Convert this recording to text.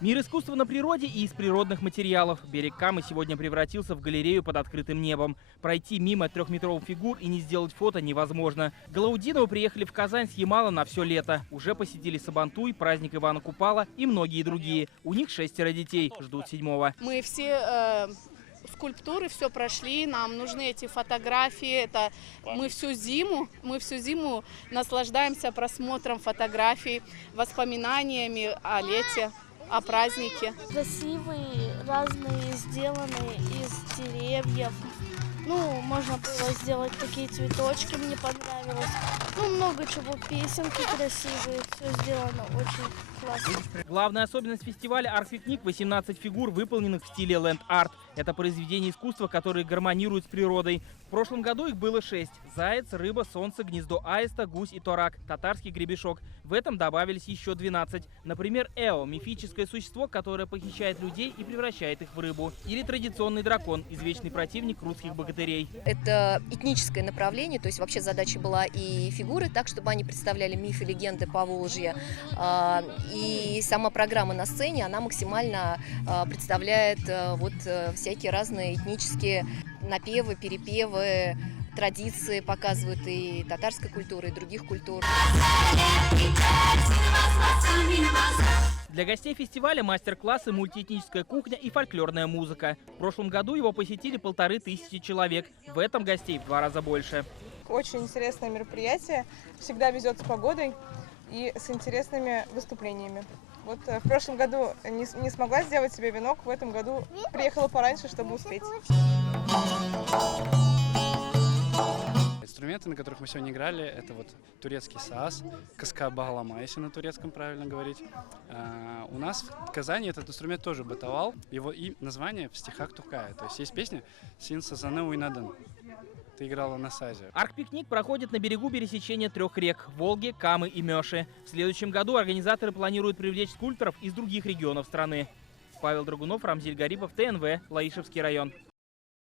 Мир искусства на природе и из природных материалов. Берег Камы сегодня превратился в галерею под открытым небом. Пройти мимо трехметровых фигур и не сделать фото невозможно. Галаудиновы приехали в Казань с Ямала на все лето. Уже посетили Сабантуй, праздник Ивана Купала и многие другие. У них 6 детей, ждут 7-го. Мы все скульптуры все прошли, нам нужны эти фотографии. Это мы всю зиму наслаждаемся просмотром фотографий, воспоминаниями о лете, о празднике. Красивые, разные, сделанные из деревьев. Ну, можно было сделать такие цветочки, мне понравилось. Ну, много чего, песенки красивые, все сделано очень классно. Главная особенность фестиваля «Арт-пикник» – 18 фигур, выполненных в стиле ленд-арт. Это произведения искусства, которые гармонируют с природой. В прошлом году их было 6. Заяц, рыба, солнце, гнездо аиста, гусь и торак, татарский гребешок. В этом добавились еще 12. Например, Эо – мифическое существо, которое похищает людей и превращает их в рыбу. Или традиционный дракон – извечный противник русских богатырей. Это этническое направление, то есть вообще задача была и фигуры, так, чтобы они представляли мифы, легенды Поволжья. И сама программа на сцене, она максимально представляет вот всякие разные этнические напевы, перепевы, традиции, показывают и татарской культуры, и других культур. Для гостей фестиваля мастер-классы, мультиэтническая кухня и фольклорная музыка. В прошлом году его посетили 1500 человек. В этом гостей в 2 раза больше. Очень интересное мероприятие. Всегда везет с погодой и с интересными выступлениями. Вот в прошлом году не смогла сделать себе венок, в этом году приехала пораньше, чтобы успеть. Инструменты, на которых мы сегодня играли, это вот турецкий саз, каска-баглама, если на турецком правильно говорить. У нас в Казани этот инструмент тоже бытовал. Его и название в стихах Тукая. То есть есть песня «Син сазаны уйнадан». Ты играла на сазе. Арт-пикник проходит на берегу пересечения 3 рек – Волги, Камы и Мёши. В следующем году организаторы планируют привлечь скульпторов из других регионов страны. Павел Драгунов, Рамзиль Гарипов, ТНВ, Лаишевский район.